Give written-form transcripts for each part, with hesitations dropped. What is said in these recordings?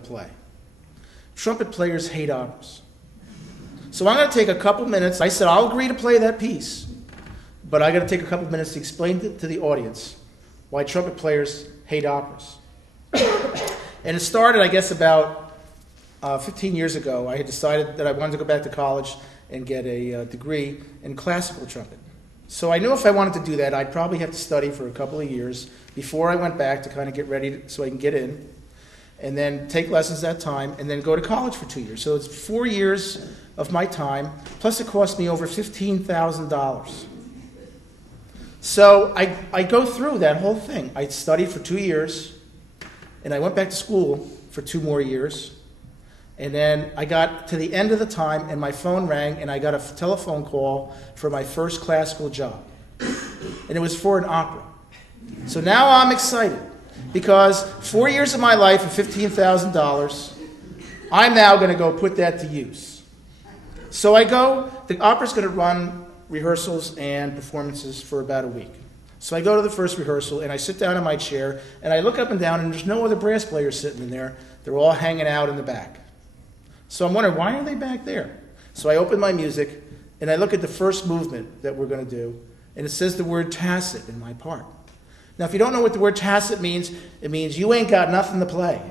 play. Trumpet players hate operas. So I'm going to take a couple minutes. I said I'll agree to play that piece, but I got to take a couple minutes to explain to the audience why trumpet players hate operas. And it started, I guess, about 15 years ago. I had decided that I wanted to go back to college and get a degree in classical trumpet. So I knew if I wanted to do that, I'd probably have to study for a couple of years before I went back to kind of get ready so I can get in, and then take lessons that time, and then go to college for 2 years. So it's 4 years of my time, plus it cost me over $15,000. So I go through that whole thing. I studied for 2 years, and I went back to school for 2 more years. And then I got to the end of the time, and my phone rang, and I got a telephone call for my first classical job. And it was for an opera. So now I'm excited, because 4 years of my life and $15,000, I'm now going to go put that to use. So I go, the opera's going to run rehearsals and performances for about a week. So I go to the first rehearsal, and I sit down in my chair, and I look up and down, and there's no other brass players sitting in there. They're all hanging out in the back. So I'm wondering, why are they back there? So I open my music, and I look at the first movement that we're going to do, and it says the word tacit in my part. Now, if you don't know what the word tacit means, it means you ain't got nothing to play.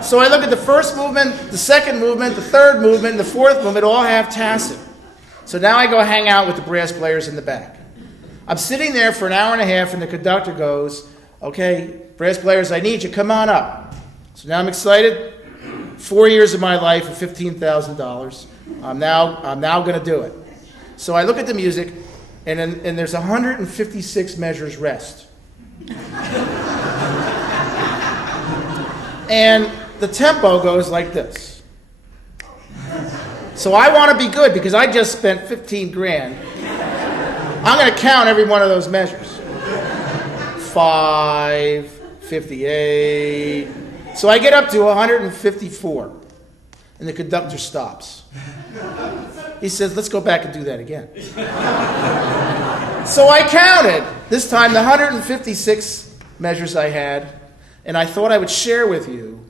So I look at the first movement, the second movement, the third movement, and the fourth movement all have tacit. So now I go hang out with the brass players in the back. I'm sitting there for an hour and a half, and the conductor goes, okay, brass players, I need you, come on up. So now I'm excited. 4 years of my life and $15,000. I'm now going to do it. So I look at the music, and there's 156 measures rest. And the tempo goes like this. So I want to be good because I just spent 15 grand. I'm going to count every one of those measures. 5, 58. So I get up to 154, and the conductor stops. He says, let's go back and do that again. So I counted, this time the 156 measures I had, and I thought I would share with you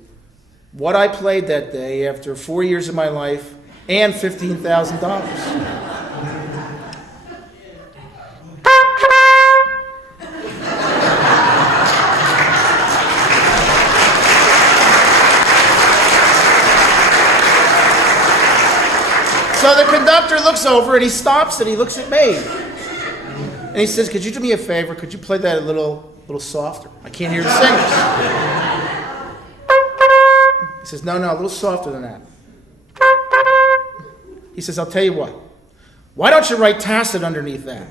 what I played that day after 4 years of my life and $15,000. So the conductor looks over, and he stops, and he looks at me. And he says, could you do me a favor? Could you play that a little softer? I can't hear the singers. He says, no, a little softer than that. He says, I'll tell you what. Why don't you write tacit underneath that?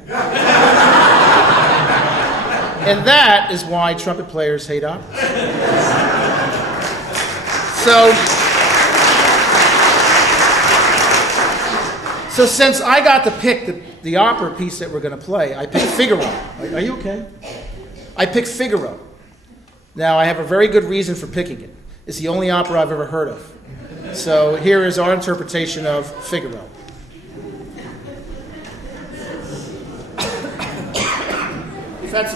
And that is why trumpet players hate operas. So since I got to pick the opera piece that we're going to play, I picked Figaro. Are you okay? I picked Figaro. Now, I have a very good reason for picking it. It's the only opera I've ever heard of. So here is our interpretation of Figaro. If that's